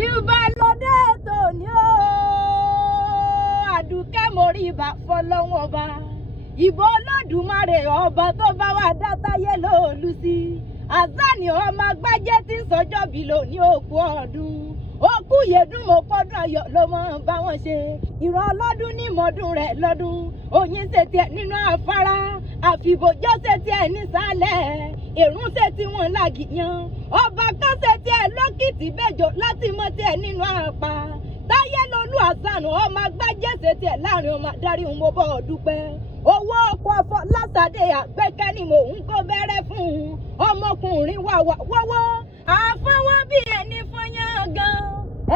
ìbálòdé tòní o àdùkẹ́ mórí ìbà fọlọ́wọ́n ọba ìbò olódùmarè ọba tó bá wà dátáyé lóòlù sí àzáni ọmọ agbájé tí sọjọ́ bí lóní òkú ọdún òkú yèdùn mọ́ pọ́dún ayọ̀ ló mọ́ bá wọn ṣe ìran ọlọ́dún ní mọ́dún rẹ̀ lọ́dún oyin ṣètì ẹ̀ nínú afárá àfìbòjọ́ ṣètì ẹ̀ nísàlẹ̀ èrún ṣètì wọn lágìyàn ọba kan ṣètì ẹ̀ lókìtì bẹ́jọ láti mọ́ tiẹ̀ nínú àpá táyé lolú àṣànù ọmọ agbájé ṣètì ẹ̀ láàrin ọmọ adarí mo bọ́ dúpẹ́ owó ọkọ̀ afọ lásàdé àgbẹ̀kẹ́ ni mò ń kó bẹ̀rẹ̀ fún ọmọkùnrin wàwà wọ́wọ́ àfọwọ́ bí ẹni fọyán gan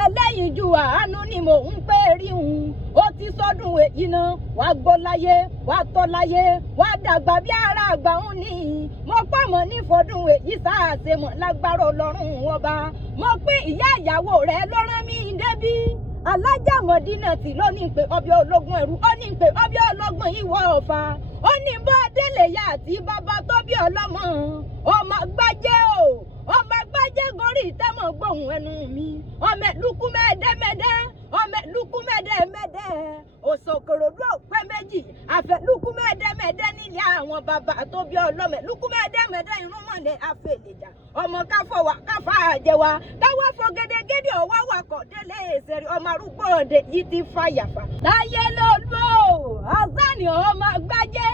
ẹlẹ́yin ju àánú ni mò ń pè rí hun ó ti sọdún èyí náà wàá gbọ́ láyé wàá tọ́ láyé wàá dàgbà bí ara àgbà ń ní mo pàmò ní fọdún èyí sáàsèmọ̀ lágbára ọlọ́run ọba mo pín ìyá ìyàwó rẹ ló rán mi débí alájà mọ̀dínà tí ló ní pé ọbẹ̀ ológun ẹ̀rú ó ní pé ọbẹ̀ ológun ìwọ ọ̀fà ó ní bọ́ délé ya àti bàbá tó bí ọlọ́mọ ọmọ gbájẹ́ o ọmọ gbájẹ́ gorí ìtẹ́mọ̀ gbóhùn ẹnu mi ọmọ ẹ̀lúkú mẹ́ẹ̀dẹ́mẹ́dẹ́ ọmọ ẹ̀lúkú mẹ́ẹ̀dẹ́mẹ́dẹ́ òṣòkòròdú òpẹ́ méjì àfẹ́lúkú mẹ́ẹ̀dẹ́mẹ́dẹ́ nílé àwọn bàbá tó bí ọlọ́mọ ẹ̀lúkú mẹ́ẹ̀dẹ́mẹ́dẹ́ irúnmọ̀lẹ́ àfẹ́lẹ́jà ọmọ káfọwà káfà àjẹwà káwá fọ gédégédé ọwọ́ wakọ̀ délé èsèrè ọmọ arúgbó òde yìí ti fàyàfà. láyé lólu àzáni ọmọ gbájẹ́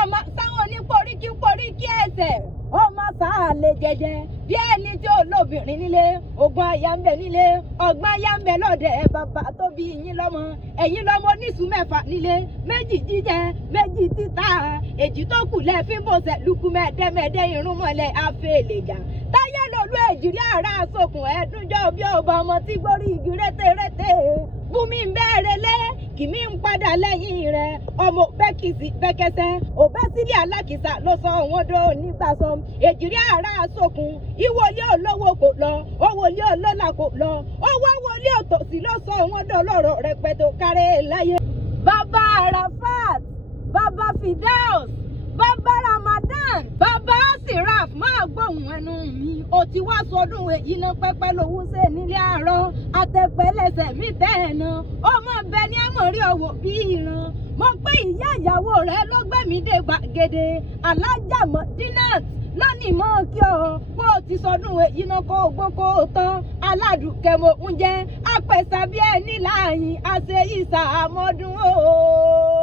ọmọ sáwọn oníporíkí ẹsẹ̀ ọmọ sáàlẹ̀ jẹjẹ bí ẹni tí olóbìnrin nílé ogun aya ń bẹ nílé ọgbọ́n aya ń bẹ lọ́dẹ bàbá tó bí yín lọ́mọ ẹ̀yin lọ́mọ oníṣù mẹ́fà nílé méjì jíjẹ méjì títà èjì tó kù lẹ́ẹ̀fín bọ̀sẹ̀ lukú mẹ́ẹ̀dẹ́mẹ́dẹ́ irúnmọ̀lẹ́ afẹ́lẹ́jà táyé lolú èjìrí ara sókun ẹ̀ẹ́dúnjọ́ bí ọba ọmọ tí gbórí igi rétérété bùnmi ń bẹ́ẹ̀rẹ̀ lé kìmí ń padà lẹ́yìn rẹ̀ ọmọ bẹ́kìsì bẹ́kẹsẹ́ òbẹ́sílẹ̀ alákìsà ló sọ wọn dó nígbàsọ èjìrí ara sókun ìwọlé olówó kò lọ owólé ọlọ́lá kò lọ owó wọlé òtòsí ló sọ wọn dó lọ́rọ̀ rẹpẹtẹ kárẹ́ láyé. bàbá Arafat bàbá Fidaus bàbá Ramadan bàbá Siraf máa gbóhùn ẹnu mi ó ti wá sọdún èyí náà pẹ́pẹ́ lòún ṣe nílé àárọ̀ àtẹ̀pẹ́lẹsẹ̀ mi tẹ̀ẹ̀nà ọmọ bẹ ní àmọ̀rí ọ̀wọ̀ bí ìran mo pé ìyá ìyàwó rẹ ló gbẹ̀mí dé gbàgede alájà Mọ̀dínàt lónìí mọ́ kí ọ bó ti sọdún èyí náà kó gbó kó tán aládùúkẹ́ mo ń jẹ́ apẹ̀sà bí ẹni láàyìn àṣẹ ìsàmọ́dún o.